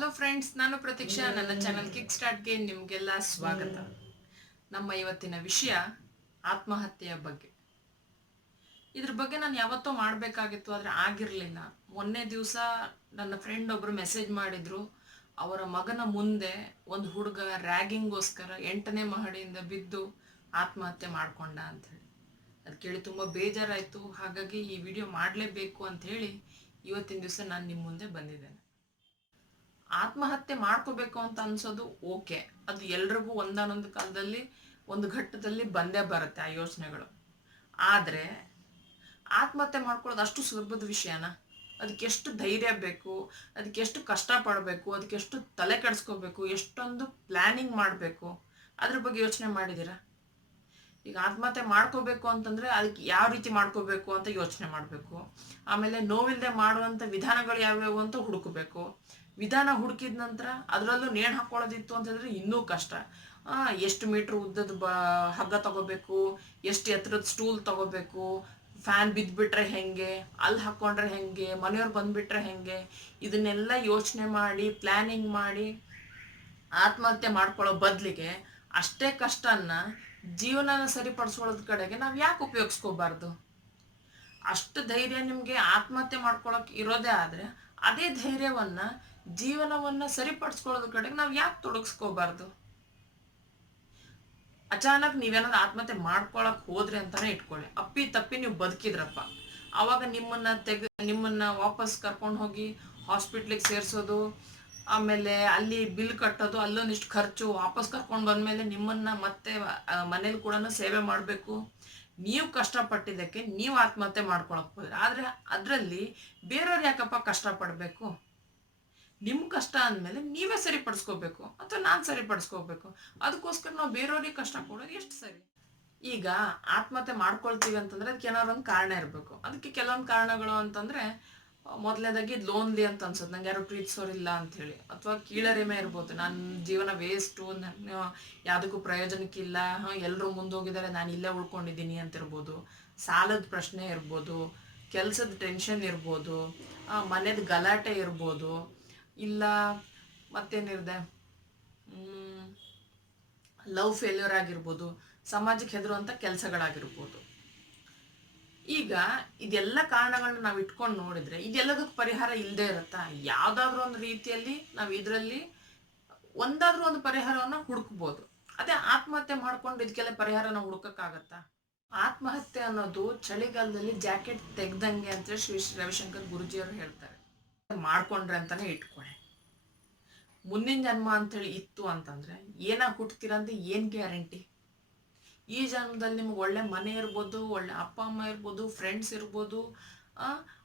Hello friends ನಾನು ಪ್ರತೀಕ್ಷಾ. ನನ್ನ channel kick ಸ್ಟಾರ್ಟ್ಗೆ ನಿಮಗೆಲ್ಲ ಸ್ವಾಗತ. ನಮ್ಮ ಇವತ್ತಿನ ವಿಷಯ ಆತ್ಮಹತ್ಯೆಯ ಬಗ್ಗೆ. ಇದ್ರ ಬಗ್ಗೆ ನಾನು ಯಾವತ್ತೋ ಮಾಡಬೇಕಾಗಿತ್ತು, ಆದರೆ ಆಗಿರಲಿಲ್ಲ. ಮೊನ್ನೆ ದಿವಸ ನನ್ನ ಫ್ರೆಂಡ್ ಒಬ್ರು ಮೆಸೇಜ್ ಮಾಡಿದ್ರು. ಅವರ ಮಗನ ಮುಂದೆ ಒಂದು ಹುಡುಗ ರ್ಯಾಗಿಂಗ್ಗೋಸ್ಕರ ಎಂಟನೇ ಮಹಡಿಯಿಂದ ಬಿದ್ದು ಆತ್ಮಹತ್ಯೆ ಮಾಡ್ಕೊಂಡ ಅಂತ ಹೇಳಿ. ಅದು ಕೇಳಿ ತುಂಬ ಬೇಜಾರಾಯಿತು. ಹಾಗಾಗಿ ಈ ವಿಡಿಯೋ ಮಾಡಲೇಬೇಕು ಅಂತ ಹೇಳಿ ಇವತ್ತಿನ ದಿವಸ ನಾನು ನಿಮ್ಮ ಮುಂದೆ ಬಂದಿದ್ದೇನೆ. ಆತ್ಮಹತ್ಯೆ ಮಾಡ್ಕೋಬೇಕು ಅಂತ ಅನ್ಸೋದು ಓಕೆ. ಅದು ಎಲ್ರಿಗೂ ಒಂದಾನೊಂದು ಕಾಲದಲ್ಲಿ, ಒಂದು ಘಟ್ಟದಲ್ಲಿ ಬಂದೇ ಬರುತ್ತೆ ಆ ಯೋಚನೆಗಳು. ಆದರೆ, ಆತ್ಮಹತ್ಯೆ ಮಾಡ್ಕೊಳ್ಳೋದು ಅಷ್ಟು ಸುಲಭದ ವಿಷಯನ? ಅದಕ್ಕೆ ಎಷ್ಟು ಧೈರ್ಯ ಬೇಕು? ಅದಕ್ಕೆ ಎಷ್ಟು ಕಷ್ಟಪಡಬೇಕು ಅದಕ್ಕೆ ಎಷ್ಟು ತಲೆ ಕೆಡಿಸ್ಕೋಬೇಕು? ಎಷ್ಟೊಂದು ಪ್ಲ್ಯಾನಿಂಗ್ ಮಾಡಬೇಕು? ಅದ್ರ ಬಗ್ಗೆ ಯೋಚನೆ ಮಾಡಿದ್ದೀರಾ? ಈಗ ಆತ್ಮಹತ್ಯೆ ಮಾಡ್ಕೋಬೇಕು ಅಂತಂದ್ರೆ ಅದಕ್ಕೆ ಯಾವ ರೀತಿ ಮಾಡ್ಕೋಬೇಕು ಅಂತ ಯೋಚನೆ ಮಾಡಬೇಕು. ಆಮೇಲೆ ನೋವಿಲ್ಲದೆ ಮಾಡುವಂಥ ವಿಧಾನಗಳು ಯಾವ್ಯಾವು ಅಂತ ಹುಡುಕಬೇಕು. ವಿಧಾನ ಹುಡುಕಿದ ನಂತರ ಅದರಲ್ಲೂ ನೇಣು ಹಾಕೊಳ್ಳೋದಿತ್ತು ಅಂತಂದ್ರೆ ಇನ್ನೂ ಕಷ್ಟ. ಎಷ್ಟು ಮೀಟ್ರ್ ಉದ್ದದ ಬ, ಹಗ್ಗ ತಗೋಬೇಕು, ಎಷ್ಟು ಎತ್ತರದ ಸ್ಟೂಲ್ ತಗೋಬೇಕು, ಫ್ಯಾನ್ ಬಿದ್ದುಬಿಟ್ರೆ ಹೆಂಗೆ ಅಲ್ಲಿ ಹಾಕ್ಕೊಂಡ್ರೆ ಹೆಂಗೆ, ಮನೆಯವ್ರು ಬಂದ್ಬಿಟ್ರೆ ಹೆಂಗೆ, ಇದನ್ನೆಲ್ಲ ಯೋಚನೆ ಮಾಡಿ ಪ್ಲ್ಯಾನಿಂಗ್ ಮಾಡಿ ಆತ್ಮಹತ್ಯೆ ಮಾಡ್ಕೊಳ್ಳೋ ಬದಲಿಗೆ ಅಷ್ಟೇ ಕಷ್ಟನ್ನ ಜೀವನನ ಸರಿಪಡಿಸ್ಕೊಳ್ಳೋದ್ ಕಡೆಗೆ ನಾವು ಯಾಕೆ ಉಪಯೋಗಿಸ್ಕೋಬಾರ್ದು? ಅಷ್ಟು ಧೈರ್ಯ ನಿಮಗೆ ಆತ್ಮಹತ್ಯೆ ಮಾಡ್ಕೊಳಕ್ ಇರೋದೇ ಆದರೆ ಅದೇ ಧೈರ್ಯವನ್ನ, ಜೀವನವನ್ನ ಸರಿಪಡಿಸ್ಕೊಳ್ಳೋದ್ ಕಡೆಗೆ ನಾವು ಯಾಕೆ ತೊಡಗಿಸ್ಕೋಬಾರ್ದು? ಅಚಾನಕ್ ನೀವೇನಾದ್ರು ಆತ್ಮಹತ್ಯೆ ಮಾಡ್ಕೊಳಕ್ ಹೋದ್ರೆ ಅಂತಾನೆ ಇಟ್ಕೊಳ್ಳಿ. ಅಪ್ಪಿ ತಪ್ಪಿ ನೀವು ಬದುಕಿದ್ರಪ್ಪ. ಅವಾಗ ನಿಮ್ಮನ್ನ ತೆಗ, ನಿಮ್ಮನ್ನ ವಾಪಸ್ ಕರ್ಕೊಂಡು ಹೋಗಿ ಹಾಸ್ಪಿಟ್ಲಿಗೆ ಸೇರಿಸೋದು ಆಮೇಲೆ ಅಲ್ಲಿ ಬಿಲ್ ಕಟ್ಟೋದು, ಅಲ್ಲೊಂದಿಷ್ಟು ಖರ್ಚು ವಾಪಸ್ ಕರ್ಕೊಂಡು ಬಂದ್ಮೇಲೆ ನಿಮ್ಮನ್ನ ಮತ್ತೆ ಮನೇಲಿ ಕೂಡ ಸೇವೆ ಮಾಡಬೇಕು. ನೀವು ಕಷ್ಟಪಟ್ಟಿದ್ದಕ್ಕೆ ನೀವು ಆತ್ಮಹತ್ಯೆ ಮಾಡ್ಕೊಳಕ್ ಹೋದ್ರೆ, ಆದರೆ ಅದರಲ್ಲಿ ಬೇರೆಯವ್ರು ಯಾಕಪ್ಪ ಕಷ್ಟಪಡಬೇಕು? ನಿಮ್ಮ ಕಷ್ಟ ಅಂದಮೇಲೆ ನೀವೇ ಸರಿಪಡಿಸ್ಕೋಬೇಕು ಅಥವಾ ನಾನು ಸರಿಪಡಿಸ್ಕೋಬೇಕು. ಅದಕ್ಕೋಸ್ಕರ ನಾವು ಬೇರೆಯವ್ರಿಗೆ ಕಷ್ಟ ಕೊಡೋದು ಎಷ್ಟು ಸರಿ? ಈಗ ಆತ್ಮಹತ್ಯೆ ಮಾಡ್ಕೊಳ್ತೀವಿ ಅಂತಂದರೆ ಅದಕ್ಕೆ ಏನಾದ್ರು ಒಂದು ಕಾರಣ ಇರಬೇಕು. ಅದಕ್ಕೆ ಕೆಲವೊಂದು ಕಾರಣಗಳು ಅಂತಂದ್ರೆ ಮೊದಲನೇದಾಗಿ ಲೋನ್ಲಿ ಅಂತ ಅನ್ಸುತ್ತೆ. ನಂಗೆ ಯಾರು ಪ್ರೀತಿಸೋರಿಲ್ಲ ಅಂತ ಹೇಳಿ ಅಥವಾ ಕೀಳರಿಮೆ ಇರ್ಬೋದು. ನನ್ನ ಜೀವನ ವೇಸ್ಟು ನಾನು ಯಾವುದಕ್ಕೂ ಪ್ರಯೋಜನಕ್ಕಿಲ್ಲ ಹಾಂ ಎಲ್ಲರೂ ಮುಂದೋಗಿದ್ದಾರೆ. ನಾನು ಇಲ್ಲೇ ಉಳ್ಕೊಂಡಿದ್ದೀನಿ ಅಂತ ಇರ್ಬೋದು ಸಾಲದ ಪ್ರಶ್ನೆ ಇರ್ಬೋದು. ಕೆಲಸದ ಟೆನ್ಷನ್ ಇರ್ಬೋದು. ಮನೆದ ಗಲಾಟೆ ಇರ್ಬೋದು. ಇಲ್ಲ ಮತ್ತೇನಿದೆ ಲವ್ ಫೇಲ್ಯೂರ್ ಆಗಿರ್ಬೋದು. ಸಮಾಜಕ್ಕೆ ಹೆದರುವಂಥ ಕೆಲಸಗಳಾಗಿರ್ಬೋದು. ಈಗ ಇದೆಲ್ಲ ಕಾರಣಗಳನ್ನ ನಾವು ಇಟ್ಕೊಂಡು ನೋಡಿದ್ರೆ ಇದೆಲ್ಲದಕ್ಕೂ ಪರಿಹಾರ ಇಲ್ಲದೆ ಇರುತ್ತಾ? ಯಾವ್ದಾದ್ರು ಒಂದು ರೀತಿಯಲ್ಲಿ ನಾವು ಇದರಲ್ಲಿ ಒಂದಾದ್ರೂ ಒಂದು ಪರಿಹಾರವನ್ನ ಹುಡುಕ್ಬೋದು. ಅದೇ ಆತ್ಮಹತ್ಯೆ ಮಾಡ್ಕೊಂಡು ಇದಕ್ಕೆಲ್ಲ ಪರಿಹಾರನ ಹುಡುಕಕ್ಕಾಗತ್ತಾ? ಆತ್ಮಹತ್ಯೆ ಅನ್ನೋದು ಚಳಿಗಾಲದಲ್ಲಿ ಜಾಕೆಟ್ ತೆಗ್ದಂಗೆ ಅಂತ ಶ್ರೀ ರವಿಶಂಕರ್ ಗುರುಜಿಯವರು ಹೇಳ್ತಾರೆ. ಮಾಡ್ಕೊಂಡ್ರೆ ಅಂತಾನೆ ಇಟ್ಕೊಳೆ. ಮುಂದಿನ ಜನ್ಮ ಅಂತೇಳಿ ಇತ್ತು ಅಂತಂದ್ರೆ ಏನಾಗ ಹುಟ್ತೀರ ಅಂತ ಏನ್ ಗ್ಯಾರಂಟಿ? ಈ ಜನ್ಮದಲ್ಲಿ ನಿಮ್ಗೆ ಒಳ್ಳೆ ಮನೆ ಇರ್ಬೋದು, ಒಳ್ಳೆ ಅಪ್ಪ, ಅಮ್ಮ ಇರ್ಬೋದು ಫ್ರೆಂಡ್ಸ್ ಇರ್ಬೋದು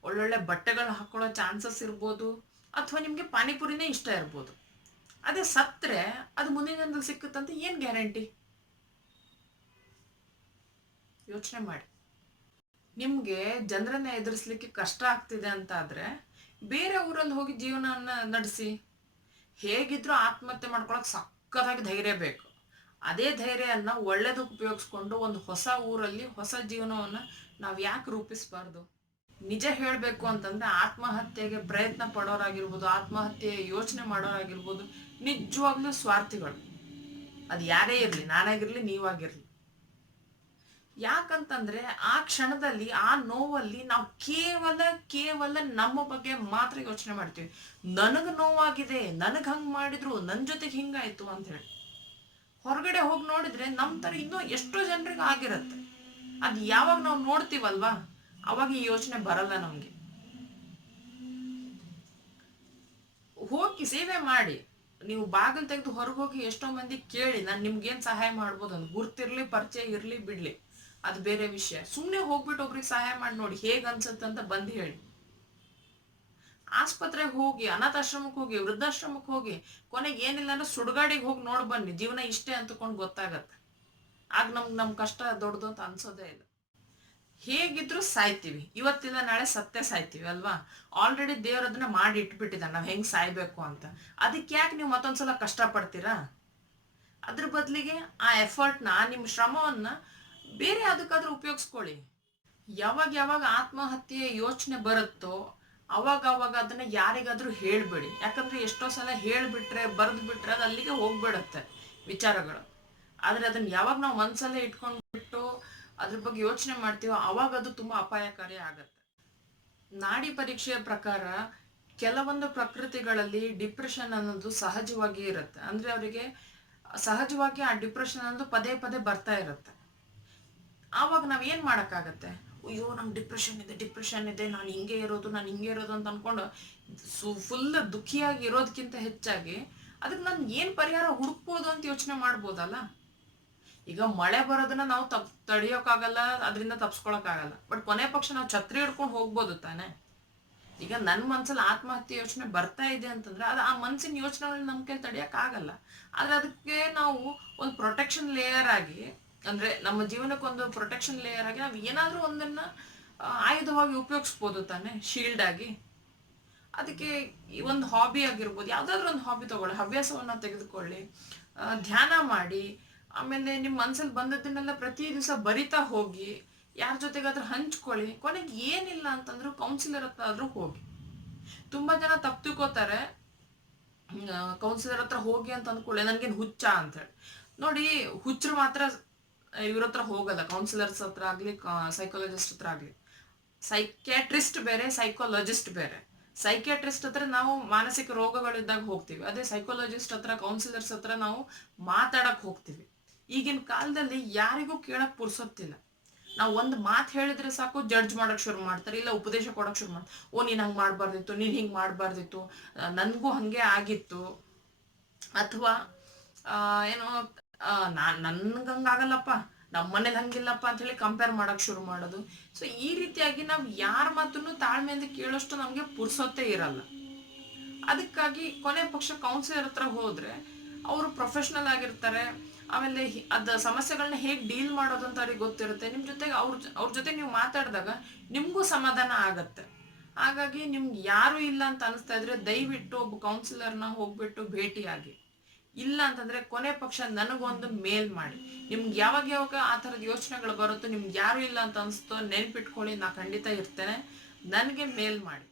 ಒಳ್ಳೊಳ್ಳೆ ಬಟ್ಟೆಗಳು ಹಾಕೊಳ್ಳೋ ಚಾನ್ಸಸ್ ಇರ್ಬೋದು, ಅಥವಾ ನಿಮಗೆ ಪಾನಿಪುರಿನೇ ಇಷ್ಟ ಇರ್ಬೋದು. ಅದೇ ಸತ್ತರೆ ಅದು ಮುಂದಿನ ಜನ್ಮದಲ್ಲಿ ಸಿಕ್ಕುತ್ತಂತ ಏನು ಗ್ಯಾರಂಟಿ ಯೋಚನೆ ಮಾಡಿ. ನಿಮಗೆ ಜನರನ್ನ ಎದುರಿಸ್ಲಿಕ್ಕೆ ಕಷ್ಟ ಆಗ್ತಿದೆ ಅಂತ ಆದ್ರೆ ಬೇರೆ ಊರಲ್ಲಿ ಹೋಗಿ ಜೀವನವನ್ನು ನಡೆಸಿ, ಹೇಗಿದ್ರೂ ಆತ್ಮಹತ್ಯೆ ಮಾಡ್ಕೊಳಕ್ಕೆ ಸಕ್ಕತ್ತಾಗಿ ಧೈರ್ಯ ಬೇಕು. ಅದೇ ಧೈರ್ಯನ್ನ ಒಳ್ಳೇದಕ್ಕೆ ಉಪಯೋಗಿಸ್ಕೊಂಡು ಒಂದು ಹೊಸ ಊರಲ್ಲಿ ಹೊಸ ಜೀವನವನ್ನ ನಾವು ಯಾಕೆ ರೂಪಿಸಬಾರ್ದು? ನಿಜ ಹೇಳಬೇಕು ಅಂತಂದ್ರೆ ಆತ್ಮಹತ್ಯೆಗೆ ಪ್ರಯತ್ನ ಪಡೋರಾಗಿರ್ಬೋದು, ಆತ್ಮಹತ್ಯೆ ಯೋಚನೆ ಮಾಡೋರಾಗಿರ್ಬೋದು ನಿಜವಾಗ್ಲೂ ಸ್ವಾರ್ಥಿಗಳು. ಅದು ಯಾರೇ ಇರಲಿ, ನಾನಾಗಿರ್ಲಿ, ನೀವಾಗಿರ್ಲಿ. ಯಾಕಂತಂದ್ರೆ ಆ ಕ್ಷಣದಲ್ಲಿ, ಆ ನೋವಲ್ಲಿ ನಾವು ಕೇವಲ ಕೇವಲ ನಮ್ಮ ಬಗ್ಗೆ ಮಾತ್ರ ಯೋಚನೆ ಮಾಡ್ತೀವಿ. ನನಗೆ ನೋವಾಗಿದೆ, ನನಗೆ ಹಂಗ್ ಮಾಡಿದ್ರು ನನ್ನ ಜೊತೆಗೆ ಹಿಂಗಾಯ್ತು ಅಂತ ಹೇಳಿ ಹೊರಗಡೆ ಹೋಗಿ ನೋಡಿದ್ರೆ ನಮ್ಮ ಥರ ಇನ್ನೂ ಎಷ್ಟೋ ಜನರಿಗೆ ಆಗಿರುತ್ತೆ. ಅದು ಯಾವಾಗ ನಾವು ನೋಡ್ತೀವಲ್ವಾ? ಅವಾಗ ಈ ಯೋಚನೆ ಬರಲ್ಲ ನಮಗೆ. ಹೋಗಿ ಸೇವೆ ಮಾಡಿ. ನೀವು ಬಾಗಿಲು ತೆಗೆದು ಹೊರಗೆ ಹೋಗಿ ಎಷ್ಟೋ ಮಂದಿ ಕೇಳಿ, ನಾನು ನಿಮ್ಗೇನು ಸಹಾಯ ಮಾಡ್ಬೋದು ಅಂತ ಗುರ್ತಿರಲಿ, ಪರಿಚಯ ಇರಲಿ, ಬಿಡಲಿ. ಅದು ಬೇರೆ ವಿಷಯ. ಸುಮ್ಮನೆ ಹೋಗ್ಬಿಟ್ಟು ಒಬ್ರಿಗೆ ಸಹಾಯ ಮಾಡಿ ನೋಡಿ, ಹೇಗೆ ಅನ್ಸುತ್ತಂತ ಬಂದು ಹೇಳಿ. ಆಸ್ಪತ್ರೆಗೆ ಹೋಗಿ, ಅನಾಥಾಶ್ರಮಕ್ಕೆ ಹೋಗಿ, ವೃದ್ಧಾಶ್ರಮಕ್ಕೆ ಹೋಗಿ, ಕೊನೆಗೆ ಏನಿಲ್ಲ ಅಂದ್ರೆ ಸುಡುಗಾಡಿಗೆ ಹೋಗಿ ನೋಡಿ ಬನ್ನಿ. ಜೀವನ ಇಷ್ಟೇ ಅಂತಕೊಂಡು ಗೊತ್ತಾಗತ್ತೆ. ಆಗ ನಮ್ಗೆ ನಮ್ಮ ಕಷ್ಟ ದೊಡ್ಡದು ಅಂತ ಅನ್ಸೋದೇ ಇಲ್ಲ. ಹೇಗಿದ್ರು ಸಾಯ್ತೀವಿ. ಇವತ್ತಿಂದ ನಾಳೆ ಸತ್ಯ ಸಾಯ್ತೀವಿ, ಅಲ್ವಾ? ಆಲ್ರೆಡಿ ದೇವ್ರ ಅದನ್ನ ಮಾಡಿ ಇಟ್ಬಿಟ್ಟಿದ್ದಾನೆ ನಾವು ಹೆಂಗ್ ಸಾಯ್ಬೇಕು ಅಂತ. ಅದಕ್ಕೆ ಯಾಕೆ ನೀವು ಮತ್ತೊಂದ್ಸಲ ಕಷ್ಟಪಡ್ತೀರಾ? ಅದ್ರ ಬದಲಿಗೆ ಆ ಎಫರ್ಟ್ನ ನಿಮ್ಮ ಶ್ರಮವನ್ನ ಬೇರೆ ಅದಕ್ಕಾದ್ರೂ ಉಪಯೋಗಿಸ್ಕೊಳ್ಳಿ. ಯಾವಾಗ ಯಾವಾಗ ಆತ್ಮಹತ್ಯೆ ಯೋಚನೆ ಬರುತ್ತೋ ಅವಾಗ ಅವಾಗ ಅದನ್ನ ಯಾರಿಗಾದ್ರೂ ಹೇಳ್ಬೇಡಿ. ಯಾಕಂದ್ರೆ ಎಷ್ಟೋ ಸಲ ಹೇಳ್ಬಿಟ್ರೆ ಬರೆದು ಬಿಟ್ರೆ ಅದು ಅಲ್ಲಿಗೆ ಹೋಗ್ಬಿಡತ್ತೆ ವಿಚಾರಗಳು. ಆದ್ರೆ ಅದನ್ನ ಯಾವಾಗ ನಾವು ಮನ್ಸಲ್ಲೇ ಇಟ್ಕೊಂಡ್ಬಿಟ್ಟು ಅದ್ರ ಬಗ್ಗೆ ಯೋಚನೆ ಮಾಡ್ತೀವೋ ಅವಾಗ ಅದು ತುಂಬಾ ಅಪಾಯಕಾರಿ ಆಗತ್ತೆ. ನಾಡಿ ಪರೀಕ್ಷೆಯ ಪ್ರಕಾರ ಕೆಲವೊಂದು ಪ್ರಕೃತಿಗಳಲ್ಲಿ ಡಿಪ್ರೆಷನ್ ಅನ್ನೋದು ಸಹಜವಾಗಿ ಇರುತ್ತೆ. ಅಂದ್ರೆ ಅವರಿಗೆ ಸಹಜವಾಗಿ ಆ ಡಿಪ್ರೆಷನ್ ಅನ್ನೋದು ಪದೇ ಪದೇ ಬರ್ತಾ ಇರುತ್ತೆ. ಆವಾಗ ನಾವೇನ್ ಮಾಡೋಕ್ಕಾಗತ್ತೆ ಮಾಡಕ್ಕಾಗತ್ತೆ? ಅಯ್ಯೋ, ನಂಗೆ ಡಿಪ್ರೆಷನ್ ಇದೆ ಡಿಪ್ರೆಷನ್ ಇದೆ, ನಾನು ಹಿಂಗೆ ಇರೋದು, ನಾನು ಹಿಂಗೆ ಇರೋದು ಅಂತ ಅನ್ಕೊಂಡು ಸು ಫುಲ್ ದುಃಖಿಯಾಗಿ ಇರೋದಕ್ಕಿಂತ ಹೆಚ್ಚಾಗಿ ಅದಕ್ಕೆ ನಾನು ಏನು ಪರಿಹಾರ ಹುಡುಕ್ಬೋದು ಅಂತ ಯೋಚನೆ ಮಾಡ್ಬೋದಲ್ಲ? ಈಗ ಮಳೆ ಬರೋದನ್ನ ನಾವು ತಪ್ ತಡಿಯೋಕ್ಕಾಗಲ್ಲ ಅದರಿಂದ ತಪ್ಸ್ಕೊಳಕ್ಕಾಗಲ್ಲ. ಬಟ್ ಕೊನೆ ಪಕ್ಷ ನಾವು ಛತ್ರಿ ಹಿಡ್ಕೊಂಡು ಹೋಗ್ಬೋದು ತಾನೆ? ಈಗ ನನ್ನ ಮನ್ಸಲ್ಲಿ ಆತ್ಮಹತ್ಯೆ ಯೋಚನೆ ಬರ್ತಾ ಇದೆ ಅಂತಂದ್ರೆ ಅದು ಆ ಮನ್ಸಿನ ಯೋಚನೆಗಳನ್ನ ನಮ್ಮ ಕೈ ತಡಿಯಕ್ ಆಗಲ್ಲ ಆದ್ರೆ ಅದಕ್ಕೆ ನಾವು ಒಂದು ಪ್ರೊಟೆಕ್ಷನ್ ಲೇಯರ್ ಆಗಿ ಅಂದ್ರೆ ನಮ್ಮ ಜೀವನಕ್ಕೊಂದು ಪ್ರೊಟೆಕ್ಷನ್ ಲೇಯರ್ ಆಗಿ ನಾವು ಏನಾದ್ರೂ ಒಂದನ್ನ ಆಯುಧವಾಗಿ ಉಪಯೋಗಿಸ್ಬೋದು ತಾನೆ ಶೀಲ್ಡ್ ಆಗಿ. ಅದಕ್ಕೆ ಒಂದು ಹಾಬಿ ಆಗಿರ್ಬೋದು, ಯಾವ್ದಾದ್ರು ಒಂದು ಹಾಬಿ ತಗೊಳ್ಳಿ, ಹವ್ಯಾಸವನ್ನ ತೆಗೆದುಕೊಳ್ಳಿ ಧ್ಯಾನ ಮಾಡಿ, ಆಮೇಲೆ ನಿಮ್ಮ ಮನ್ಸಲ್ಲಿ ಬಂದದ್ದನ್ನೆಲ್ಲ ಪ್ರತಿ ದಿವಸ ಬರಿತಾ ಹೋಗಿ, ಯಾರ ಜೊತೆಗಾದ್ರೂ ಹಂಚ್ಕೊಳ್ಳಿ, ಕೊನೆಗೆ ಏನಿಲ್ಲ ಅಂತಂದ್ರೂ ಕೌನ್ಸಿಲರ್ ಹತ್ರ ಆದ್ರೂ ಹೋಗಿ. ತುಂಬಾ ಜನ ತಪ್ಪು ತಿಳ್ಕೊತಾರೆ ಕೌನ್ಸಿಲರ್ ಹತ್ರ ಹೋಗಿ ಅಂತ ಅಂದ್ಕೊಳ್ಳಿ, ನನ್ಗೇನು ಹುಚ್ಚ ಅಂತ ಹೇಳಿ. ನೋಡಿ, ಹುಚ್ಚರು ಮಾತ್ರ ಇವ್ರ ಹತ್ರ ಹೋಗಲ್ಲ ಕೌನ್ಸಿಲರ್ಸ್ ಹತ್ರ ಆಗ್ಲಿ ಸೈಕಾಲಜಿಸ್ಟ್ ಹತ್ರ ಆಗ್ಲಿ. ಸೈಕ್ಯಾಟ್ರಿಸ್ಟ್ ಬೇರೆ ಸೈಕಾಲಜಿಸ್ಟ್ ಬೇರೆ. ಸೈಕ್ಯಾಟ್ರಿಸ್ಟ್ ಹತ್ರ ನಾವು ಮಾನಸಿಕ ರೋಗಗಳಿದ್ದಾಗ ಹೋಗ್ತೀವಿ. ಅದೇ ಸೈಕಾಲಜಿಸ್ಟ್ ಹತ್ರ ಕೌನ್ಸಿಲರ್ಸ್ ಹತ್ರ ನಾವು ಮಾತಾಡಕ್ ಹೋಗ್ತೀವಿ. ಈಗಿನ ಕಾಲದಲ್ಲಿ ಯಾರಿಗೂ ಕೇಳಕ್ ಪುರ್ಸೊತ್ತಿಲ್ಲ. ನಾವು ಒಂದು ಮಾತು ಹೇಳಿದ್ರೆ ಸಾಕು ಜಡ್ಜ್ ಮಾಡಕ್ ಶುರು ಮಾಡ್ತಾರೆ, ಇಲ್ಲ ಉಪದೇಶ ಕೊಡಕ್ ಶುರು ಮಾಡ್ತಾರೆ. ಓ, ನೀನ್ ಹಂಗೆ ಮಾಡಬಾರ್ದಿತ್ತು, ನೀನ್ ಹಿಂಗೆ ಮಾಡಬಾರ್ದಿತ್ತು. ನನ್ಗೂ ಹಂಗೆ ಆಗಿತ್ತು. ಅಥವಾ ಏನೋ ನಾನ್ ನನ್ಗಂಗಾಗಲ್ಲಪ್ಪ ನಮ್ಮ ಮನೇಲಿ ಹಂಗಿಲ್ಲಪ್ಪ ಅಂತ ಹೇಳಿ ಕಂಪೇರ್ ಮಾಡಕ್ ಶುರು ಮಾಡೋದು. ಸೊ ಈ ರೀತಿಯಾಗಿ ನಾವು ಯಾರ ಮಾತನ್ನು ತಾಳ್ಮೆಯಿಂದ ಕೇಳೋಷ್ಟು ನಮಗೆ ಪುರ್ಸೊತ್ತೇ ಇರಲ್ಲ. ಅದಕ್ಕಾಗಿ ಕೊನೆ ಪಕ್ಷ ಕೌನ್ಸಿಲರ್ ಹತ್ರ ಹೋದ್ರೆ ಅವರು ಪ್ರೊಫೆಷ್ನಲ್ ಆಗಿರ್ತಾರೆ. ಆಮೇಲೆ ಅದ ಸಮಸ್ಯೆಗಳನ್ನ ಹೇಗೆ ಡೀಲ್ ಮಾಡೋದು ಅಂತ ಅವ್ರಿಗೆ ಗೊತ್ತಿರುತ್ತೆ. ನಿಮ್ಮ ಜೊತೆಗೆ ಅವ್ರ ಅವ್ರ ಜೊತೆ ನೀವು ಮಾತಾಡಿದಾಗ ನಿಮಗೂ ಸಮಾಧಾನ ಆಗತ್ತೆ. ಹಾಗಾಗಿ ನಿಮ್ಗೆ ಯಾರು ಇಲ್ಲ ಅಂತ ಅನಿಸ್ತಾ ಇದ್ರೆ ದಯವಿಟ್ಟು ಒಬ್ಬ ಕೌನ್ಸಿಲರ್ನ ಹೋಗ್ಬಿಟ್ಟು ಭೇಟಿಯಾಗಿ. ಇಲ್ಲ ಅಂತಂದ್ರೆ ಕೊನೆ ಪಕ್ಷ ನನಗೊಂದು ಮೇಲ್ ಮಾಡಿ. ನಿಮ್ಗೆ ಯಾವಾಗ ಯಾವಾಗ ಆ ಥರದ ಯೋಚನೆಗಳು ಬರುತ್ತೋ, ನಿಮ್ಗೆ ಯಾರು ಇಲ್ಲ ಅಂತ ಅನಿಸ್ತೋ ನೆನ್ಪಿಟ್ಕೊಳ್ಳಿ, ನಾ ಖಂಡಿತ ಇರ್ತೇನೆ. ನನಗೆ ಮೇಲ್ ಮಾಡಿ.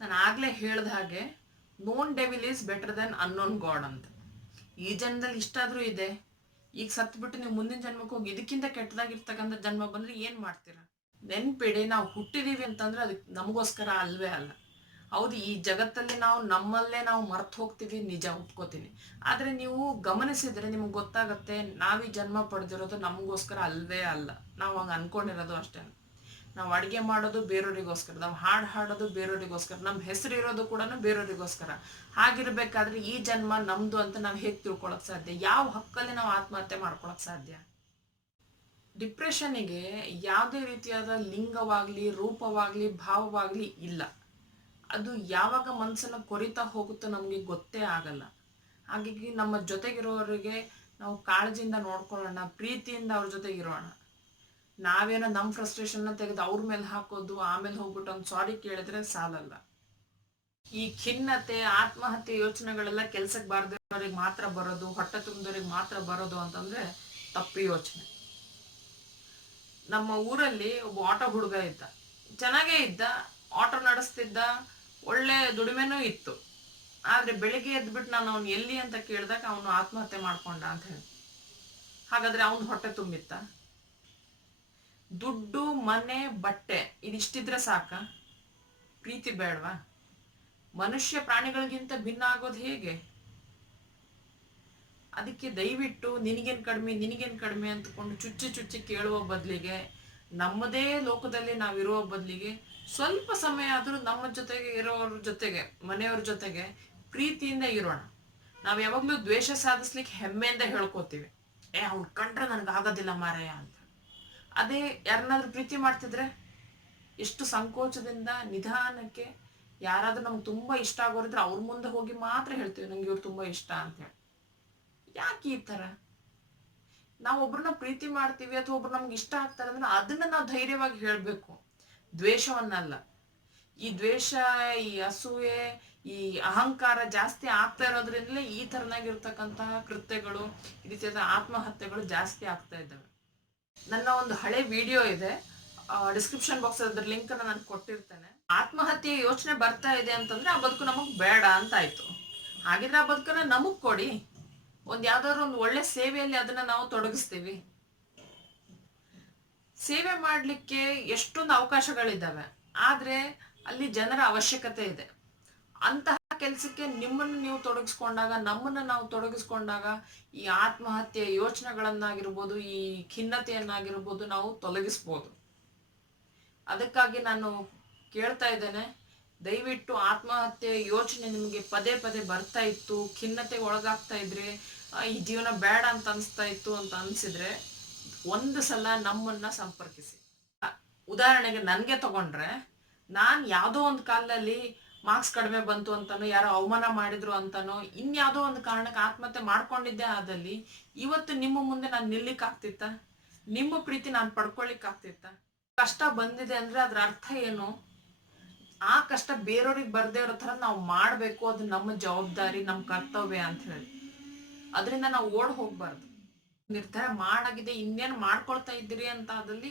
ನಾನು ಆಗ್ಲೇ ಹೇಳ್ದ ಹಾಗೆ known devil is better than unknown god ಅಂತ. ಈ ಜನ್ಮದಲ್ಲಿ ಇಷ್ಟಾದರೂ ಇದೆ. ಈಗ ಸತ್ಬಿಟ್ಟು ನೀವು ಮುಂದಿನ ಜನ್ಮಕ್ಕೆ ಹೋಗಿ ಇದಕ್ಕಿಂತ ಕೆಟ್ಟದಾಗಿರ್ತಕ್ಕಂಥ ಜನ್ಮ ಬಂದ್ರೆ ಏನು ಮಾಡ್ತೀರಾ? ನೆನ್ಪಿಡಿ, ನಾವು ಹುಟ್ಟಿದೀವಿ ಅಂತಂದ್ರೆ ಅದಕ್ಕೆ ನಮಗೋಸ್ಕರ ಅಲ್ವೇ ಅಲ್ಲ. ಹೌದು, ಈ ಜಗತ್ತಲ್ಲಿ ನಾವು ನಮ್ಮಲ್ಲೇ ನಾವು ಮರ್ತು ಹೋಗ್ತೀವಿ ನಿಜ ಒಪ್ಕೋತೀನಿ. ಆದರೆ ನೀವು ಗಮನಿಸಿದ್ರೆ ನಿಮ್ಗೆ ಗೊತ್ತಾಗತ್ತೆ, ನಾವೀ ಜನ್ಮ ಪಡೆದಿರೋದು ನಮಗೋಸ್ಕರ ಅಲ್ವೇ ಅಲ್ಲ. ನಾವು ಹಂಗೆ ಅನ್ಕೊಂಡಿರೋದು ಅಷ್ಟೇ. ನಾವು ಅಡಿಗೆ ಮಾಡೋದು ಬೇರೆಯವರಿಗೋಸ್ಕರ ನಾವು ಹಾಡು ಹಾಡೋದು ಬೇರೆಯವರಿಗೋಸ್ಕರ ನಮ್ಮ ಹೆಸರು ಇರೋದು ಕೂಡ ಬೇರೆಯವರಿಗೋಸ್ಕರ ಹಾಗಿರ್ಬೇಕಾದ್ರೆ ಈ ಜನ್ಮ ನಮ್ದು ಅಂತ ನಾವು ಹೇಗೆ ತಿಳ್ಕೊಳಕ್ ಸಾಧ್ಯ? ಯಾವ ಹಕ್ಕಲ್ಲಿ ನಾವು ಆತ್ಮಹತ್ಯೆ ಮಾಡ್ಕೊಳಕ್ ಸಾಧ್ಯ? ಡಿಪ್ರೆಷನ್ನಿಗೆ ಯಾವುದೇ ರೀತಿಯಾದ ಲಿಂಗವಾಗಲಿ, ರೂಪವಾಗಲಿ, ಭಾವವಾಗಲಿ ಇಲ್ಲ. ಅದು ಯಾವಾಗ ಮನಸ್ಸನ್ನು ಕೊರಿತಾ ಹೋಗುತ್ತೋ ನಮಗೆ ಗೊತ್ತೇ ಆಗಲ್ಲ. ಹಾಗಾಗಿ ನಮ್ಮ ಜೊತೆಗಿರೋರಿಗೆ ನಾವು ಕಾಳಜಿಯಿಂದ ನೋಡ್ಕೊಳ್ಳೋಣ, ಪ್ರೀತಿಯಿಂದ ಅವ್ರ ಜೊತೆಗಿರೋಣ ನಾವೇನೋ ನಮ್ಮ ಫ್ರಸ್ಟ್ರೇಷನ್ನ ತೆಗೆದು ಅವ್ರ ಮೇಲೆ ಹಾಕೋದು ಆಮೇಲೆ ಹೋಗ್ಬಿಟ್ಟು ಒಂದು ಸಾರಿ ಕೇಳಿದ್ರೆ ಸಾಲಲ್ಲ. ಈ ಖಿನ್ನತೆ, ಆತ್ಮಹತ್ಯೆ ಯೋಚನೆಗಳೆಲ್ಲ ಕೆಲ್ಸಕ್ಕೆ ಬಾರ್ದಿರೋರಿಗೆ ಮಾತ್ರ ಬರೋದು, ಹೊಟ್ಟೆ ತುಂಬಿದವ್ರಿಗೆ ಮಾತ್ರ ಬರೋದು ಅಂತಂದ್ರೆ ತಪ್ಪು ಯೋಚನೆ. ನಮ್ಮ ಊರಲ್ಲಿ ಒಬ್ಬ ಆಟೋ ಹುಡುಗ ಇದ್ದ. ಚೆನ್ನಾಗೇ ಇದ್ದ, ಆಟೋ ನಡೆಸ್ತಿದ್ದ ಒಳ್ಳೆ ದುಡಿಮೆನೂ ಇತ್ತು. ಆದರೆ ಬೆಳಿಗ್ಗೆ ಎದ್ಬಿಟ್ಟು ನಾನು ಅವ್ನು ಎಲ್ಲಿ ಅಂತ ಕೇಳಿದಾಗ ಅವನು ಆತ್ಮಹತ್ಯೆ ಮಾಡ್ಕೊಂಡ ಅಂತ ಹೇಳಿ ಹಾಗಾದ್ರೆ ಅವನು ಹೊಟ್ಟೆ ತುಂಬಿತ್ತ? ದುಡ್ಡು, ಮನೆ, ಬಟ್ಟೆ ಇದಿಷ್ಟಿದ್ರೆ ಸಾಕ? ಪ್ರೀತಿ ಬೇಡವಾ? ಮನುಷ್ಯ ಪ್ರಾಣಿಗಳಿಗಿಂತ ಭಿನ್ನ ಆಗೋದು ಹೇಗೆ? ಅದಕ್ಕೆ ದಯವಿಟ್ಟು ನಿನಗೇನ್ ಕಡಿಮೆ ನಿನಗೇನ್ ಕಡಿಮೆ ಅಂತಕೊಂಡು ಚುಚ್ಚಿ ಚುಚ್ಚಿ ಕೇಳುವ ಬದಲಿಗೆ ನಮ್ಮದೇ ಲೋಕದಲ್ಲಿ ನಾವಿರುವ ಬದಲಿಗೆ ಸ್ವಲ್ಪ ಸಮಯ ಆದರೂ ನಮ್ಮ ಜೊತೆಗೆ ಇರೋರ ಜೊತೆಗೆ, ಮನೆಯವ್ರ ಜೊತೆಗೆ ಪ್ರೀತಿಯಿಂದ ಇರೋಣ. ನಾವು ಯಾವಾಗಲೂ ದ್ವೇಷ ಸಾಧಿಸ್ಲಿಕ್ಕೆ ಹೆಮ್ಮೆಯಿಂದ ಹೇಳ್ಕೋತೀವಿ. ಏ, ಅವ್ನು ಕಂಡ್ರೆ ನನಗೆ ಆಗೋದಿಲ್ಲ ಮಾರಾಯ ಅಂತ. ಅದೇ ಯಾರನ್ನಾದ್ರೂ ಪ್ರೀತಿ ಮಾಡ್ತಿದ್ರೆ ಎಷ್ಟು ಸಂಕೋಚದಿಂದ, ನಿಧಾನಕ್ಕೆ ಯಾರಾದ್ರೂ ನಮ್ಗೆ ತುಂಬಾ ಇಷ್ಟ ಆಗೋರಿದ್ರೆ ಅವ್ರ ಮುಂದೆ ಹೋಗಿ ಮಾತ್ರ ಹೇಳ್ತೀವಿ, ನಂಗೆ ಇವ್ರು ತುಂಬಾ ಇಷ್ಟ ಅಂತ ಹೇಳಿ. ಯಾಕೆ ಈ ಥರ? ನಾವು ಒಬ್ರನ್ನ ಪ್ರೀತಿ ಮಾಡ್ತೀವಿ ಅಥವಾ ಒಬ್ರು ನಮ್ಗೆ ಇಷ್ಟ ಆಗ್ತಾರೆ ಅಂದ್ರೆ ಅದನ್ನ ನಾವು ಧೈರ್ಯವಾಗಿ ಹೇಳ್ಬೇಕು. ದ್ವೇಷವನ್ನಲ್ಲ. ಈ ದ್ವೇಷ, ಈ ಅಸೂಯೆ, ಈ ಅಹಂಕಾರ ಜಾಸ್ತಿ ಆಗ್ತಾ ಇರೋದ್ರಿಂದಲೇ ಈ ತರನಾಗಿರ್ತಕ್ಕಂತಹ ಕೃತ್ಯಗಳು, ಈ ರೀತಿಯಾದ ಆತ್ಮಹತ್ಯೆಗಳು ಜಾಸ್ತಿ ಆಗ್ತಾ ಇದ್ದಾವೆ. ನನ್ನ ಒಂದು ಹಳೆ ವಿಡಿಯೋ ಇದೆ. ಡಿಸ್ಕ್ರಿಪ್ಷನ್ ಬಾಕ್ಸ್ ಅದ್ರ ಲಿಂಕ್ ನಾನು ಕೊಟ್ಟಿರ್ತೇನೆ. ಆತ್ಮಹತ್ಯೆ ಯೋಚನೆ ಬರ್ತಾ ಇದೆ ಅಂತಂದ್ರೆ ಆ ಬದುಕು ನಮಗ್ ಬೇಡ ಅಂತ ಆಯ್ತು. ಹಾಗಿದ್ರೆ ಆ ಬದುಕನ್ನ ನಮಗ್ ಕೊಡಿ. ಒಂದ್ ಯಾವ್ದಾದ್ರು ಒಂದು ಒಳ್ಳೆ ಸೇವೆಯಲ್ಲಿ ಅದನ್ನ ನಾವು ತೊಡಗಿಸ್ತೀವಿ. ಸೇವೆ ಮಾಡಲಿಕ್ಕೆ ಎಷ್ಟೊಂದು ಅವಕಾಶಗಳಿದ್ದಾವೆ, ಆದ್ರೆ ಅಲ್ಲಿ ಜನರ ಅವಶ್ಯಕತೆ ಇದೆ. ಅಂತಹ ಕೆಲಸಕ್ಕೆ ನಿಮ್ಮನ್ನು ನೀವು ತೊಡಗಿಸ್ಕೊಂಡಾಗ, ನಮ್ಮನ್ನು ನಾವು ತೊಡಗಿಸ್ಕೊಂಡಾಗ ಈ ಆತ್ಮಹತ್ಯೆ ಯೋಚನೆಗಳನ್ನಾಗಿರ್ಬೋದು, ಈ ಖಿನ್ನತೆಯನ್ನಾಗಿರ್ಬೋದು ನಾವು ತೊಲಗಿಸ್ಬೋದು. ಅದಕ್ಕಾಗಿ ನಾನು ಕೇಳ್ತಾ ಇದ್ದೇನೆ, ದಯವಿಟ್ಟು ಆತ್ಮಹತ್ಯೆ ಯೋಚನೆ ನಿಮಗೆ ಪದೇ ಪದೇ ಬರ್ತಾ ಇತ್ತು ಖಿನ್ನತೆಗೆ ಒಳಗಾಗ್ತಾ ಇದ್ರೆ ಈ ಜೀವನ ಬೇಡ ಅಂತ ಅನಿಸ್ತಾ ಇತ್ತು ಅಂತ ಅನ್ಸಿದ್ರೆ ಒಂದು ಸಲ ನಮ್ಮನ್ನ ಸಂಪರ್ಕಿಸಿ. ಉದಾಹರಣೆಗೆ ನನಗೆ ತಗೊಂಡ್ರೆ, ನಾನು ಯಾವುದೋ ಒಂದು ಕಾಲದಲ್ಲಿ ಮಾರ್ಕ್ಸ್ ಕಡಿಮೆ ಬಂತು ಅಂತನೋ, ಯಾರೋ ಅವಮಾನ ಮಾಡಿದ್ರು ಅಂತಾನೋ, ಇನ್ಯಾವುದೋ ಒಂದು ಕಾರಣಕ್ಕೆ ಆತ್ಮಹತ್ಯೆ ಮಾಡ್ಕೊಂಡಿದ್ದೆ ಆದಲ್ಲಿ ಇವತ್ತು ನಿಮ್ಮ ಮುಂದೆ ನಾನು ನಿಲ್ಲಿಕ್ ಆಗ್ತಿತ್ತ? ನಿಮ್ಮ ಪ್ರೀತಿ ನಾನು ಪಡ್ಕೊಳ್ಳಿಕ್ಕಾಗ್ತಿತ್ತ ಕಷ್ಟ ಬಂದಿದೆ ಅಂದ್ರೆ ಅದ್ರ ಅರ್ಥ ಏನು? ಆ ಕಷ್ಟ ಬೇರೆಯವ್ರಿಗೆ ಬರ್ದೇ ಇರೋ ತರ ನಾವು ಮಾಡಬೇಕು, ಅದು ನಮ್ಮ ಜವಾಬ್ದಾರಿ ನಮ್ಮ ಕರ್ತವ್ಯ ಅಂತ ಹೇಳಿ. ಅದರಿಂದ ನಾವು ಓಡ್ ಹೋಗ್ಬಾರ್ದು. ನಿರ್ಧಾರ ಮಾಡಾಗಿದೆ, ಇನ್ನೇನು ಮಾಡ್ಕೊಳ್ತಾ ಇದ್ದೀರಿ ಅಂತ ಅದಲ್ಲಿ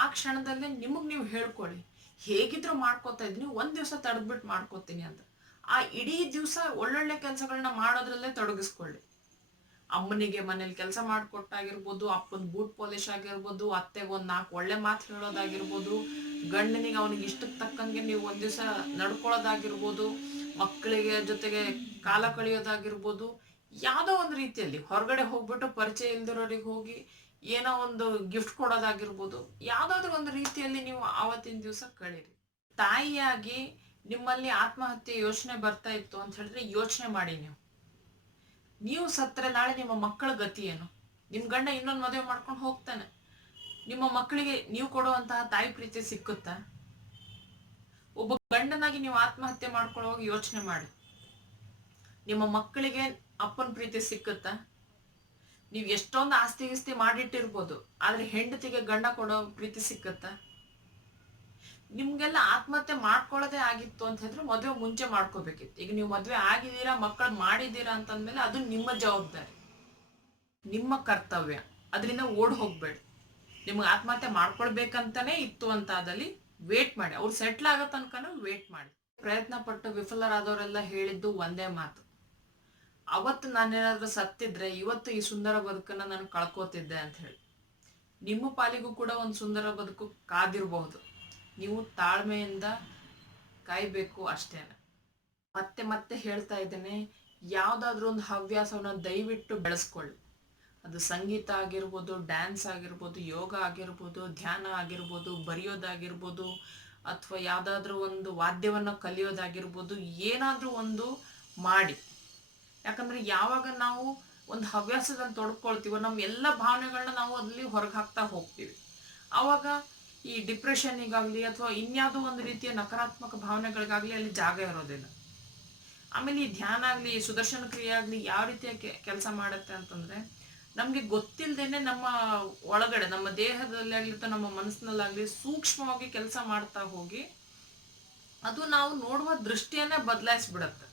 ಆ ಕ್ಷಣದಲ್ಲೇ ನಿಮಗೆ ನೀವು ಹೇಳ್ಕೊಳ್ಳಿ. ಹೇಗಿದ್ರು ಮಾಡ್ಕೊತಾ ಇದ್ದೀನಿ, ಒಂದ್ ದಿವಸ ತಡೆದ್ಬಿಟ್ಟು ಮಾಡ್ಕೊತೀನಿ ಅಂತ. ಆ ಇಡೀ ದಿವಸ ಒಳ್ಳೊಳ್ಳೆ ಕೆಲಸಗಳನ್ನ ಮಾಡೋದ್ರಲ್ಲೇ ತೊಡಗಿಸ್ಕೊಳ್ಳಿ. ಅಮ್ಮನಿಗೆ ಮನೇಲಿ ಕೆಲಸ ಮಾಡ್ಕೊಟ್ಟಾಗಿರ್ಬೋದು, ಅಪ್ಪನ ಬೂಟ್ ಪಾಲಿಶ್ ಆಗಿರ್ಬೋದು, ಅತ್ತೆಗೆ ಒಂದ್ ನಾಲ್ಕು ಒಳ್ಳೆ ಮಾತು ಹೇಳೋದಾಗಿರ್ಬೋದು, ಗಂಡನಿಗೆ ಅವನಿಗೆ ಇಷ್ಟಕ್ಕೆ ತಕ್ಕಂಗೆ ನೀವು ಒಂದ್ ದಿವಸ ನಡ್ಕೊಳ್ಳೋದಾಗಿರ್ಬೋದು ಮಕ್ಕಳಿಗೆ ಜೊತೆಗೆ ಕಾಲ ಕಳೆಯೋದಾಗಿರ್ಬೋದು ಯಾವುದೋ ಒಂದು ರೀತಿಯಲ್ಲಿ ಹೊರಗಡೆ ಹೋಗ್ಬಿಟ್ಟು ಪರಿಚಯ ಇಲ್ದಿರೋರಿಗೆ ಹೋಗಿ ಏನೋ ಒಂದು ಗಿಫ್ಟ್ ಕೊಡೋದಾಗಿರ್ಬೋದು, ಯಾವುದಾದ್ರೂ ಒಂದು ರೀತಿಯಲ್ಲಿ ನೀವು ಆವತ್ತಿನ ದಿವಸ ಕಳೀರಿ. ತಾಯಿಯಾಗಿ ನಿಮ್ಮಲ್ಲಿ ಆತ್ಮಹತ್ಯೆ ಯೋಚನೆ ಬರ್ತಾ ಇತ್ತು ಅಂತ ಹೇಳಿದ್ರೆ ಯೋಚನೆ ಮಾಡಿ ನೀವು. ನೀವು ಸತ್ತರೆ ನಾಳೆ ನಿಮ್ಮ ಮಕ್ಕಳ ಗತಿ ಏನು? ನಿಮ್ಮ ಗಂಡ ಇನ್ನೊಂದು ಮದುವೆ ಮಾಡ್ಕೊಂಡು ಹೋಗ್ತಾನೆ. ನಿಮ್ಮ ಮಕ್ಕಳಿಗೆ ನೀವು ಕೊಡುವಂತಹ ತಾಯಿ ಪ್ರೀತಿ ಸಿಕ್ಕುತ್ತಾ? ಒಬ್ಬ ಗಂಡನಾಗಿ ನೀವು ಆತ್ಮಹತ್ಯೆ ಮಾಡ್ಕೊಳ್ಳೋವಾಗ ಯೋಚನೆ ಮಾಡಿ. ನಿಮ್ಮ ಮಕ್ಕಳಿಗೆ ಅಪ್ಪನ ಪ್ರೀತಿ ಸಿಕ್ಕುತ್ತಾ? ನೀವು ಎಷ್ಟೊಂದು ಆಸ್ತಿ ಗಿಸ್ತಿ ಮಾಡಿಟ್ಟಿರ್ಬೋದು, ಆದ್ರೆ ಹೆಂಡತಿಗೆ ಗಂಡ ಕೊಡೋ ಪ್ರೀತಿ ಸಿಕ್ಕುತ್ತಾ? ನಿಮ್ಗೆಲ್ಲ ಆತ್ಮಹತ್ಯೆ ಮಾಡ್ಕೊಳ್ಳೋದೇ ಆಗಿತ್ತು ಅಂತ ಹೇಳಿದ್ರೆ ಮದುವೆ ಮುಂಚೆ ಮಾಡ್ಕೋಬೇಕಿತ್ತು. ಈಗ ನೀವು ಮದುವೆ ಆಗಿದ್ದೀರಾ, ಮಕ್ಕಳು ಮಾಡಿದ್ದೀರಾ ಅಂತಂದ್ಮೇಲೆ ಅದು ನಿಮ್ಮ ಜವಾಬ್ದಾರಿ. ನಿಮ್ಮ ಕರ್ತವ್ಯ. ಅದರಿಂದ ಓಡ್ ಹೋಗ್ಬೇಡಿ. ನಿಮ್ಗೆ ಆತ್ಮಹತ್ಯೆ ಮಾಡ್ಕೊಳ್ಬೇಕಂತಾನೆ ಇತ್ತು ಅಂತ ಅದಲ್ಲಿ ವೇಟ್ ಮಾಡಿ. ಅವ್ರು ಸೆಟ್ಲ್ ಆಗೋ ತನಕನೂ ವೇಟ್ ಮಾಡಿ. ಪ್ರಯತ್ನ ಪಟ್ಟು ವಿಫಲರಾದವರೆಲ್ಲ ಹೇಳಿದ್ದು ಒಂದೇ ಮಾತು. ಅವತ್ತು ನಾನೇನಾದ್ರೂ ಸತ್ತಿದ್ರೆ ಇವತ್ತು ಈ ಸುಂದರ ಬದುಕನ್ನ ನಾನು ಕಳ್ಕೋತಿದ್ದೆ ಅಂತ ಹೇಳಿ. ನಿಮ್ಮ ಪಾಲಿಗೂ ಕೂಡ ಒಂದು ಸುಂದರ ಬದುಕು ಕಾದಿರಬಹುದು. ನೀವು ತಾಳ್ಮೆಯಿಂದ ಕಾಯ್ಬೇಕು ಅಷ್ಟೇನೆ. ಮತ್ತೆ ಮತ್ತೆ ಹೇಳ್ತಾ ಇದ್ದೇನೆ, ಯಾವುದಾದ್ರೂ ಒಂದು ಹವ್ಯಾಸವನ್ನ ದಯವಿಟ್ಟು ಬೆಳೆಸ್ಕೊಳ್ಳಿ. ಅದು ಸಂಗೀತ ಆಗಿರ್ಬೋದು, ಡ್ಯಾನ್ಸ್ ಆಗಿರ್ಬೋದು, ಯೋಗ ಆಗಿರ್ಬೋದು, ಧ್ಯಾನ ಆಗಿರ್ಬೋದು, ಬರೆಯೋದಾಗಿರ್ಬೋದು, ಅಥವಾ ಯಾವುದಾದ್ರೂ ಒಂದು ವಾದ್ಯವನ್ನ ಕಲಿಯೋದಾಗಿರ್ಬೋದು, ಏನಾದರೂ ಒಂದು ಮಾಡಿ. ಯಾಕಂದ್ರೆ ಯಾವಾಗ ನಾವು ಒಂದು ಹವ್ಯಾಸದಲ್ಲಿ ತೊಡ್ಕೊಳ್ತೀವೋ ನಮ್ಮ ಎಲ್ಲ ಭಾವನೆಗಳನ್ನ ನಾವು ಅಲ್ಲಿ ಹೊರಗೆ ಹಾಕ್ತಾ ಹೋಗ್ತೀವಿ. ಆವಾಗ ಈ ಡಿಪ್ರೆಷನ್ಗಾಗ್ಲಿ ಅಥವಾ ಇನ್ಯಾವುದೋ ಒಂದು ರೀತಿಯ ನಕಾರಾತ್ಮಕ ಭಾವನೆಗಳಿಗಾಗ್ಲಿ ಅಲ್ಲಿ ಜಾಗ ಇರೋದಿಲ್ಲ. ಆಮೇಲೆ ಈ ಧ್ಯಾನ ಆಗಲಿ ಸುದರ್ಶನ ಕ್ರಿಯೆ ಆಗಲಿ ಯಾವ ರೀತಿಯ ಕೆಲಸ ಮಾಡುತ್ತೆ ಅಂತಂದ್ರೆ, ನಮಗೆ ಗೊತ್ತಿಲ್ಲದೇನೆ ನಮ್ಮ ಒಳಗಡೆ, ನಮ್ಮ ದೇಹದಲ್ಲಿ ಆಗ್ಲಿ ಅಥವಾ ನಮ್ಮ ಮನಸ್ಸಿನಲ್ಲಾಗ್ಲಿ ಸೂಕ್ಷ್ಮವಾಗಿ ಕೆಲಸ ಮಾಡ್ತಾ ಹೋಗಿ, ಅದು ನಾವು ನೋಡುವ ದೃಷ್ಟಿಯನ್ನೇ ಬದಲಾಯಿಸ್ಬಿಡತ್ತೆ.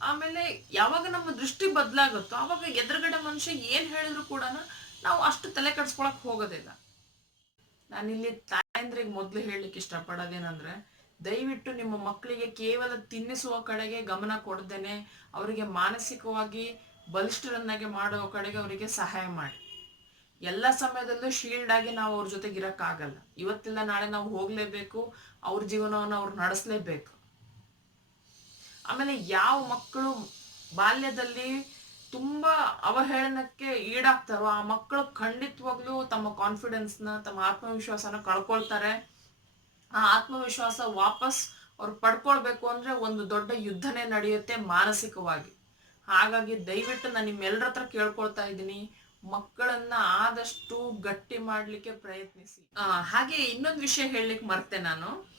ಆಮೇಲೆ ಯಾವಾಗ ನಮ್ಮ ದೃಷ್ಟಿ ಬದಲಾಗುತ್ತೋ ಆವಾಗ ಎದುರುಗಡೆ ಮನುಷ್ಯ ಏನ್ ಹೇಳಿದ್ರು ಕೂಡ ನಾವು ಅಷ್ಟು ತಲೆ ಕಟ್ಸ್ಕೊಳಕ್ ಹೋಗೋದಿಲ್ಲ. ನಾನಿಲ್ಲಿ ತಾಯಂದ್ರಿಗೆ ಮೊದ್ಲು ಹೇಳಲಿಕ್ಕೆ ಇಷ್ಟಪಡೋದೇನಂದ್ರೆ, ದಯವಿಟ್ಟು ನಿಮ್ಮ ಮಕ್ಕಳಿಗೆ ಕೇವಲ ತಿನ್ನಿಸುವ ಕಡೆಗೆ ಗಮನ ಕೊಡ್ದೇನೆ, ಅವರಿಗೆ ಮಾನಸಿಕವಾಗಿ ಬಲಿಷ್ಠರನ್ನಾಗಿ ಮಾಡೋ ಕಡೆಗೆ ಅವರಿಗೆ ಸಹಾಯ ಮಾಡಿ. ಎಲ್ಲ ಸಮಯದಲ್ಲೂ ಶೀಲ್ಡ್ ಆಗಿ ನಾವು ಅವ್ರ ಜೊತೆಗೆ ಇರೋಕ್ಕಾಗಲ್ಲ ಇವತ್ತಿಲ್ಲ ನಾಳೆ ನಾವು ಹೋಗ್ಲೇಬೇಕು, ಅವ್ರ ಜೀವನವನ್ನು ಅವ್ರು ನಡೆಸಲೇಬೇಕು. ಆಮೇಲೆ ಯಾವ ಮಕ್ಕಳು ಬಾಲ್ಯದಲ್ಲಿ ತುಂಬಾ ಅವಹೇಳನಕ್ಕೆ ಈಡಾಗ್ತಾರೋ ಆ ಮಕ್ಕಳು ಖಂಡಿತವಾಗ್ಲೂ ತಮ್ಮ ಕಾನ್ಫಿಡೆನ್ಸ್ನ ತಮ್ಮ ಆತ್ಮವಿಶ್ವಾಸನ ಕಳ್ಕೊಳ್ತಾರೆ. ಆ ಆತ್ಮವಿಶ್ವಾಸ ವಾಪಸ್ ಅವ್ರು ಪಡ್ಕೊಳ್ಬೇಕು ಅಂದ್ರೆ ಒಂದು ದೊಡ್ಡ ಯುದ್ಧನೇ ನಡೆಯುತ್ತೆ ಮಾನಸಿಕವಾಗಿ. ಹಾಗಾಗಿ ದಯವಿಟ್ಟು ನಾನು ನಿಮ್ಮೆಲ್ಲರ ಹತ್ರ ಕೇಳ್ಕೊಳ್ತಾ ಇದ್ದೀನಿ. ಮಕ್ಕಳನ್ನ ಆದಷ್ಟು ಗಟ್ಟಿ ಮಾಡ್ಲಿಕ್ಕೆ ಪ್ರಯತ್ನಿಸಿ. ಹಾಗೆ ಇನ್ನೊಂದು ವಿಷಯ ಹೇಳಲಿಕ್ಕೆ ಮರ್ತೆ ನಾನು.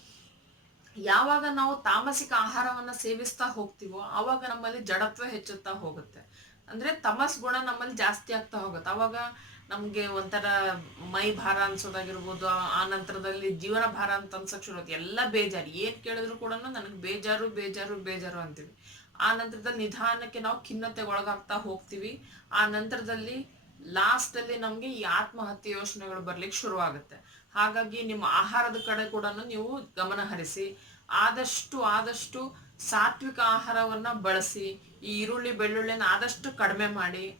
ಯಾವಾಗ ನಾವು ತಾಮಸಿಕ ಆಹಾರವನ್ನ ಸೇವಿಸ್ತಾ ಹೋಗ್ತೀವೋ ಆವಾಗ ನಮ್ಮಲ್ಲಿ ಜಡತ್ವ ಹೆಚ್ಚುತ್ತಾ ಹೋಗುತ್ತೆ. ಅಂದ್ರೆ ತಮಸ್ ಗುಣ ನಮ್ಮಲ್ಲಿ ಜಾಸ್ತಿ ಆಗ್ತಾ ಹೋಗುತ್ತೆ. ಅವಾಗ ನಮ್ಗೆ ಒಂಥರ ಮೈ ಭಾರ ಅನ್ಸೋದಾಗಿರ್ಬೋದು, ಆ- ನಂತರದಲ್ಲಿ ಜೀವನ ಭಾರ ಅಂತ ಅನ್ಸಕ್ ಶುರು ಎಲ್ಲ ಬೇಜಾರು. ಏನ್ ಕೇಳಿದ್ರು ಕೂಡ ನನಗೆ ಬೇಜಾರು ಬೇಜಾರು ಬೇಜಾರು ಅಂತೀವಿ. ಆ ನಂತರದಲ್ಲಿ ನಿಧಾನಕ್ಕೆ ನಾವು ಖಿನ್ನತೆ ಒಳಗಾಗ್ತಾ ಹೋಗ್ತೀವಿ. ಆ ನಂತರದಲ್ಲಿ ಲಾಸ್ಟ್ ಅಲ್ಲಿ ನಮ್ಗೆ ಈ ಆತ್ಮಹತ್ಯೆ ಯೋಚನೆಗಳು ಬರ್ಲಿಕ್ಕೆ ಶುರು ಆಗುತ್ತೆ ಹಾಗಾಗಿ ನಿಮ್ಮ ಆಹಾರದ ಕಡೆ ಕೂಡ ನೀವು ಗಮನ ಹರಿಸಿ, ಆದಷ್ಟು ಆದಷ್ಟು ಸಾತ್ವಿಕ ಆಹಾರವನ್ನ ಬಳಸಿ, ಈ ಈರುಳ್ಳಿ ಬೆಳ್ಳುಳ್ಳಿನ ಆದಷ್ಟು ಕಡಿಮೆ ಮಾಡಿ,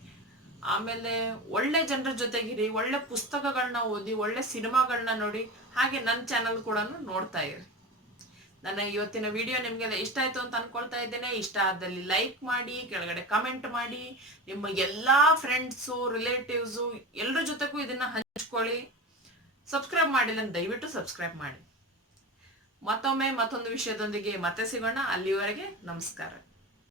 ಆಮೇಲೆ ಒಳ್ಳೆ ಜನರ ಜೊತೆಗಿರಿ, ಒಳ್ಳೆ ಪುಸ್ತಕಗಳನ್ನ ಓದಿ, ಒಳ್ಳೆ ಸಿನಿಮಾಗಳನ್ನ ನೋಡಿ, ಹಾಗೆ ನನ್ನ ಚಾನಲ್ ಕೂಡ ನೋಡ್ತಾ ಇರಿ. ನನ್ನ ಇವತ್ತಿನ ವಿಡಿಯೋ ನಿಮಗೆಲ್ಲ ಇಷ್ಟ ಆಯ್ತು ಅಂತ ಅನ್ಕೊಳ್ತಾ ಇದ್ದೇನೆ. ಇಷ್ಟ ಆದಲ್ಲಿ ಲೈಕ್ ಮಾಡಿ, ಕೆಳಗಡೆ ಕಮೆಂಟ್ ಮಾಡಿ, ನಿಮ್ಮ ಎಲ್ಲಾ ಫ್ರೆಂಡ್ಸು ರಿಲೇಟಿವ್ಸು ಎಲ್ಲರ ಜೊತೆಗೂ ಇದನ್ನ ಹಂಚ್ಕೊಳ್ಳಿ. ಸಬ್ಸ್ಕ್ರೈಬ್ ಮಾಡಿಲ್ಲ ದಯವಿಟ್ಟು ಸಬ್ಸ್ಕ್ರೈಬ್ ಮಾಡಿ. ಮತ್ತೊಮ್ಮೆ ಮತ್ತೊಂದು ವಿಷಯದೊಂದಿಗೆ ಮತ್ತೆ ಸಿಗೋಣ. ಅಲ್ಲಿವರೆಗೆ ನಮಸ್ಕಾರ.